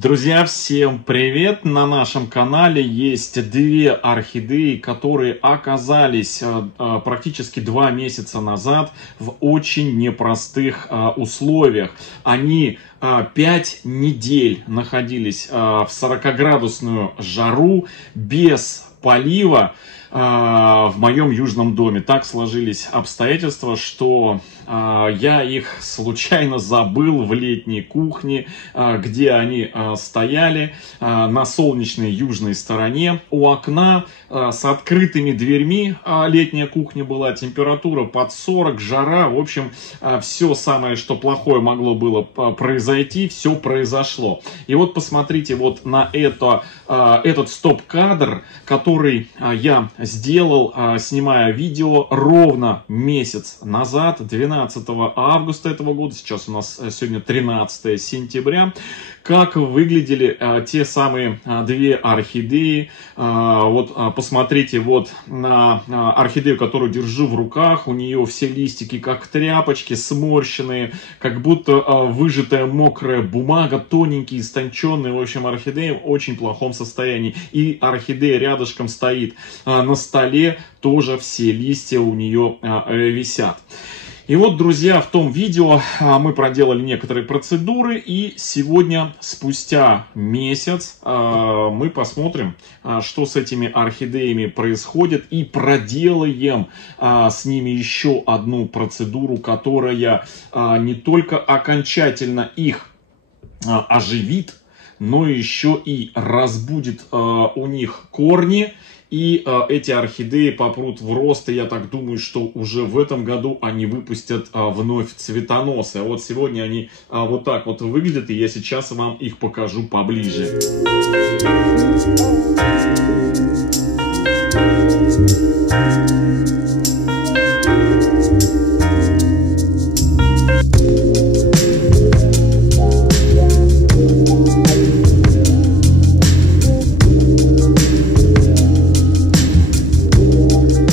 Друзья, всем привет! На нашем канале есть две орхидеи, которые оказались практически 2 месяца назад в очень непростых условиях. Они 5 недель находились в 40-градусную жару без полива в моем южном доме. Так сложились обстоятельства, что я их случайно забыл в летней кухне, где они стояли на солнечной южной стороне у окна с открытыми дверьми. Летняя кухня была, температура под 40, жара. В общем, все самое, что плохое могло было произойти, все произошло. И вот посмотрите вот на этот стоп-кадр, который я сделал, снимая видео ровно месяц назад, 12 августа этого года. Сейчас у нас сегодня 13 сентября. Как выглядели те самые две орхидеи. Вот посмотрите вот на орхидею, которую держу в руках. У нее все листики как тряпочки, сморщенные, как будто выжатая мокрая бумага, тоненькие, истонченные. В общем, орхидея в очень плохом состоянии. И орхидея рядышком стоит на столе, тоже все листья у нее висят. И вот, друзья, в том видео мы проделали некоторые процедуры, и сегодня, спустя месяц, мы посмотрим, что с этими орхидеями происходит, и проделаем с ними еще одну процедуру, которая не только окончательно их оживит, но еще и разбудит у них корни. И эти орхидеи попрут в рост, и я так думаю, что уже в этом году они выпустят вновь цветоносы. А вот сегодня они вот так вот выглядят, и я сейчас вам их покажу поближе.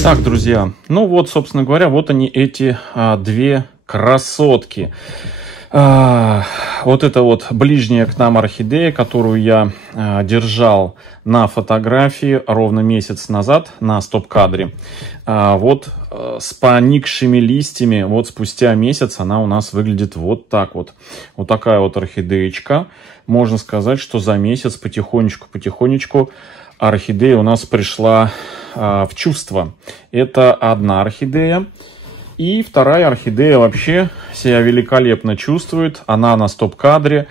Так, друзья, ну вот, собственно говоря, вот они, эти две красотки. Вот это вот ближняя к нам орхидея, которую я держал на фотографии ровно месяц назад на стоп-кадре. Вот с поникшими листьями, вот спустя месяц она у нас выглядит вот так вот. Вот такая вот орхидеечка. Можно сказать, что за месяц потихонечку орхидея у нас пришла в чувство. Это одна орхидея. И вторая орхидея вообще себя великолепно чувствует. Она на стоп-кадре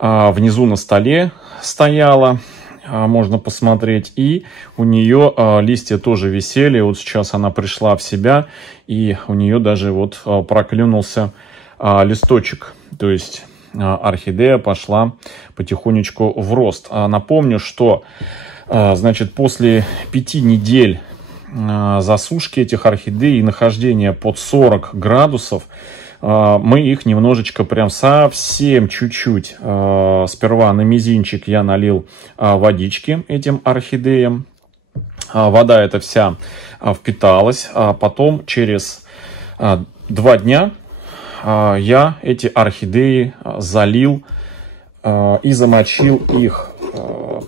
внизу на столе стояла. Можно посмотреть. И у нее листья тоже висели. Вот сейчас она пришла в себя. И у нее даже вот проклюнулся листочек. То есть орхидея пошла потихонечку в рост. Напомню, что значит, после 5 недель засушки этих орхидей и нахождения под 40 градусов, мы их немножечко, прям совсем чуть-чуть, сперва на мизинчик я налил водички этим орхидеям. Вода эта вся впиталась. Потом через 2 дня я эти орхидеи залил и замочил их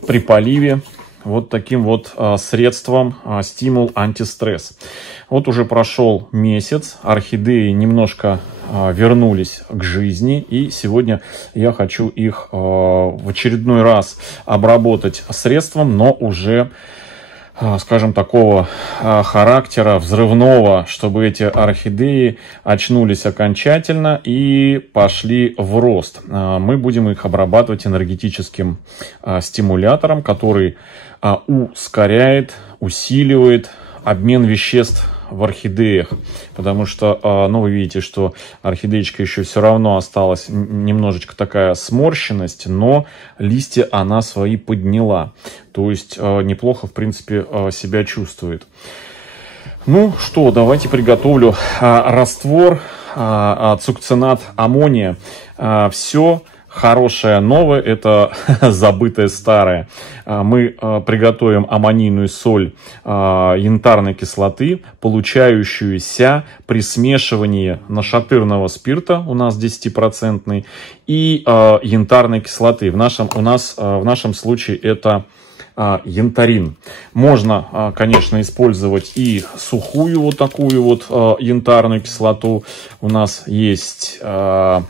при поливе вот таким вот средством стимул антистресс. Вот уже прошел месяц, орхидеи немножко вернулись к жизни, и сегодня я хочу их в очередной раз обработать средством, но уже, скажем, такого характера взрывного, чтобы эти орхидеи очнулись окончательно и пошли в рост. Мы будем их обрабатывать энергетическим стимулятором, который ускоряет, усиливает обмен веществ в орхидеях, потому что, ну, вы видите, что орхидеечка еще все равно осталась немножечко такая сморщенность, но листья она свои подняла, то есть неплохо, в принципе, себя чувствует. Ну что, давайте приготовлю раствор цукцинат аммония. Все Хорошее новое – это забытое старое. Мы приготовим аммонийную соль янтарной кислоты, получающуюся при смешивании нашатырного спирта, у нас 10%, и янтарной кислоты. В нашем случае это янтарин. Можно, конечно, использовать и сухую вот такую вот янтарную кислоту. У нас есть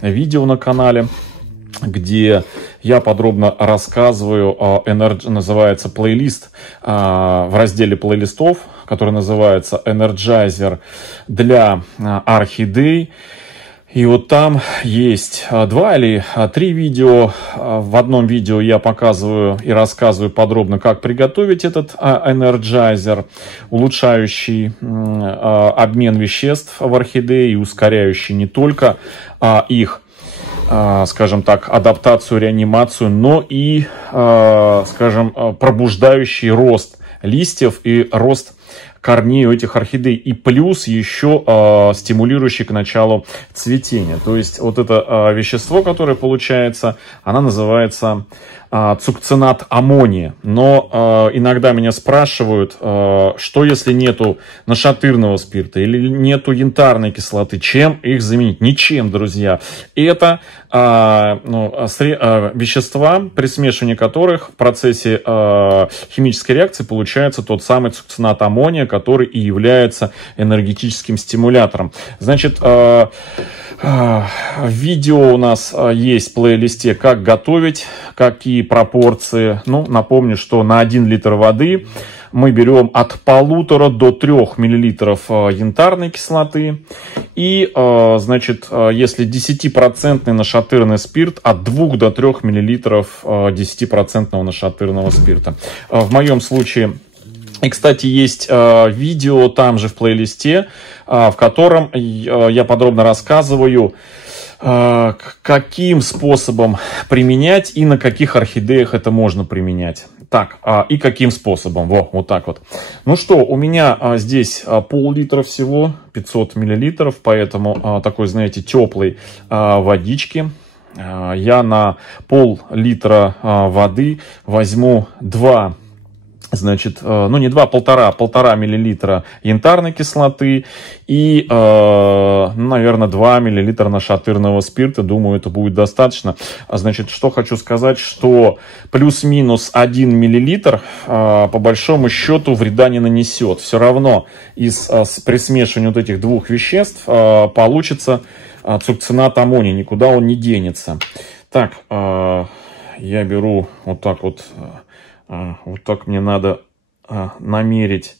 видео на канале, где я подробно рассказываю, называется плейлист, в разделе плейлистов, который называется Energizer для орхидей. И вот там есть 2 или 3 видео. В одном видео я показываю и рассказываю подробно, как приготовить этот Energizer, улучшающий обмен веществ в орхидеи и ускоряющий не только их, скажем так, адаптацию, реанимацию, но и, скажем, пробуждающий рост листьев и рост корней у этих орхидей. И плюс еще стимулирующий к началу цветения. То есть вот это вещество, которое получается, оно называется цукцинат аммония. Но иногда меня спрашивают, что если нету нашатырного спирта или нету янтарной кислоты, чем их заменить? Ничем, друзья. Это вещества, при смешивании которых в процессе химической реакции получается тот самый цукцинат аммония, который и является энергетическим стимулятором. Значит, видео у нас есть в плейлисте, как готовить, какие пропорции. Ну, напомню, что на 1 литр воды мы берем от 1,5 до 3 миллилитров янтарной кислоты. И, значит, если 10% нашатырный спирт, от 2 до 3 миллилитров 10% нашатырного спирта. В моем случае... И, кстати, есть видео там же в плейлисте, в котором я подробно рассказываю, каким способом применять и на каких орхидеях это можно применять. Так, и каким способом. Вот так вот. Ну что, у меня здесь пол-литра всего, 500 миллилитров, поэтому такой, знаете, теплой водички. Я на пол-литра воды возьму 2, значит, ну не 2, полтора миллилитра янтарной кислоты и, наверное, 2 миллилитра нашатырного спирта. Думаю, это будет достаточно. Значит, что хочу сказать, что плюс-минус 1 миллилитр по большому счету вреда не нанесет. Все равно при смешивании вот этих двух веществ получится цукцинат аммония, никуда он не денется. Так, я беру вот так вот. Вот так мне надо намерить,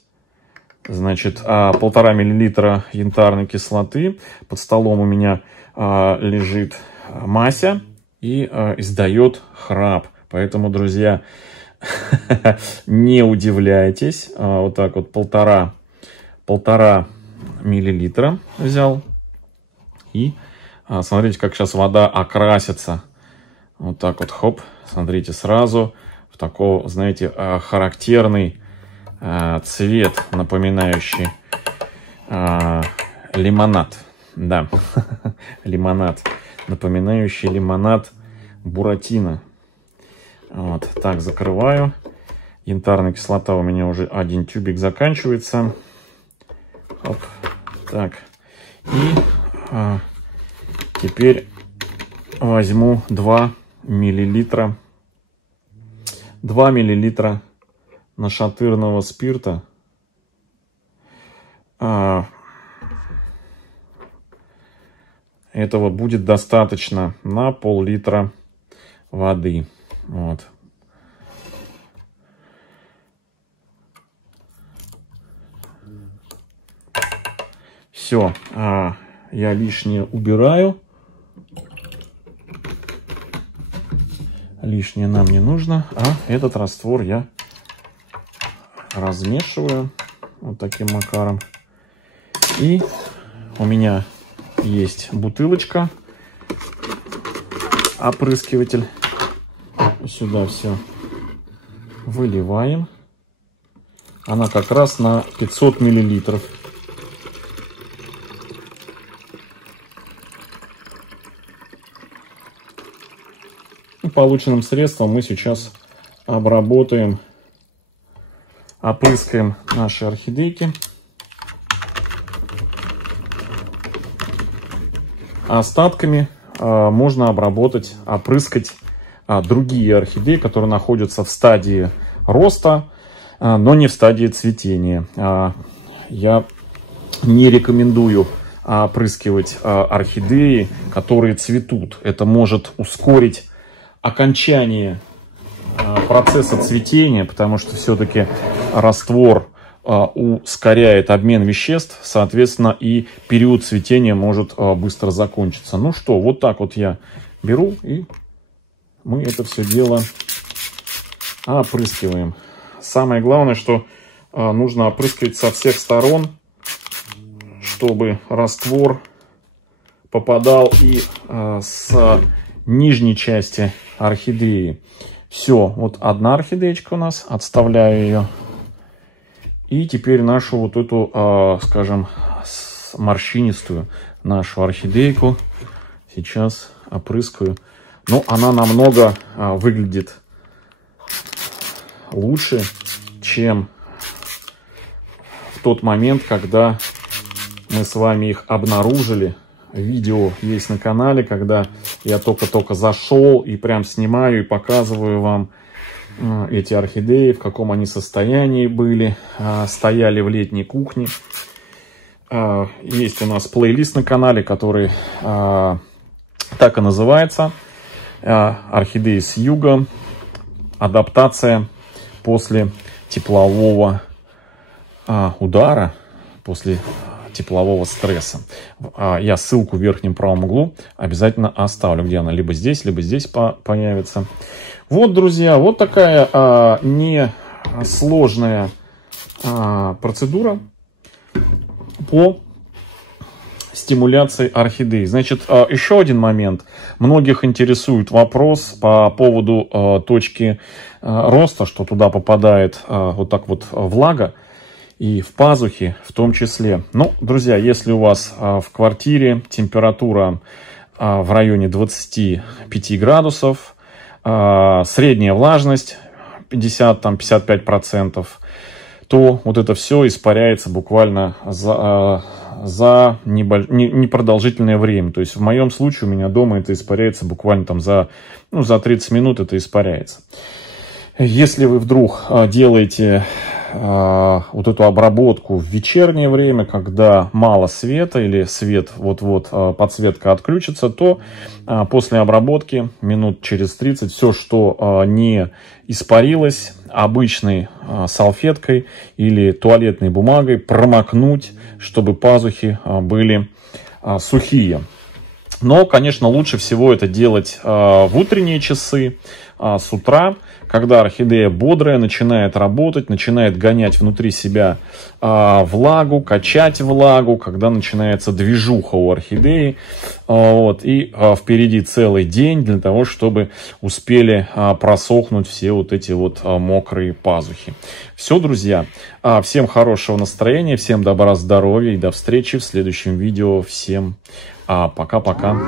значит, 1,5 миллилитра янтарной кислоты. Под столом у меня лежит Мася и издает храп. Поэтому, друзья, не удивляйтесь. Вот так вот 1,5 миллилитра взял. И смотрите, как сейчас вода окрасится. Вот так вот, хоп, смотрите, сразу... Такой, знаете, характерный цвет, напоминающий лимонад. Да, лимонад. Напоминающий лимонад буратино. Вот, так, закрываю. Янтарная кислота у меня уже 1 тюбик заканчивается. Оп, так. И теперь возьму 2 миллилитра нашатырного спирта. Этого будет достаточно на пол-литра воды. Вот. Все, я лишнее убираю. Лишнее нам не нужно, а этот раствор я размешиваю вот таким макаром. И у меня есть бутылочка, опрыскиватель. Сюда все выливаем. Она как раз на 500 миллилитров. полученным средством мы сейчас обработаем, опрыскаем наши орхидейки. Остатками можно обработать, опрыскать другие орхидеи, которые находятся в стадии роста, но не в стадии цветения. Я не рекомендую опрыскивать орхидеи, которые цветут. Это может ускорить окончание процесса цветения, потому что все-таки раствор ускоряет обмен веществ, соответственно, и период цветения может быстро закончиться. Ну что, вот так вот я беру, и мы это все дело опрыскиваем. Самое главное, что нужно опрыскивать со всех сторон, чтобы раствор попадал и с нижней части орхидеи. Все, вот одна орхидеечка у нас, отставляю ее. И теперь нашу вот эту, скажем, морщинистую нашу орхидейку сейчас опрыскаю. Но она намного выглядит лучше, чем в тот момент, когда мы с вами их обнаружили. Видео есть на канале, когда я только-только зашел и прям снимаю и показываю вам эти орхидеи, в каком они состоянии были, стояли в летней кухне. Есть у нас плейлист на канале, который так и называется: орхидеи с юга. Адаптация после теплового удара, после теплового стресса. Я ссылку в верхнем правом углу обязательно оставлю, где она либо здесь появится. Вот, друзья, вот такая несложная процедура по стимуляции орхидей. Значит, еще один момент. Многих интересует вопрос по поводу точки роста, что туда попадает вот так вот влага, и в пазухи в том числе. Ну, друзья, если у вас в квартире температура в районе 25 градусов, средняя влажность 50-55%, то вот это все испаряется буквально за непродолжительное время. То есть в моем случае у меня дома это испаряется буквально там за 30 минут это испаряется. Если вы вдруг делаете вот эту обработку в вечернее время, когда мало света или свет вот-вот подсветка отключится, то после обработки минут через 30 все, что не испарилось, обычной салфеткой или туалетной бумагой промокнуть, чтобы пазухи были сухие. Но, конечно, лучше всего это делать в утренние часы, с утра, когда орхидея бодрая, начинает работать, начинает гонять внутри себя влагу, качать влагу, когда начинается движуха у орхидеи. И впереди целый день для того, чтобы успели просохнуть все вот эти вот мокрые пазухи. Все, друзья. Всем хорошего настроения, всем добра, здоровья и до встречи в следующем видео. Всем пока-пока.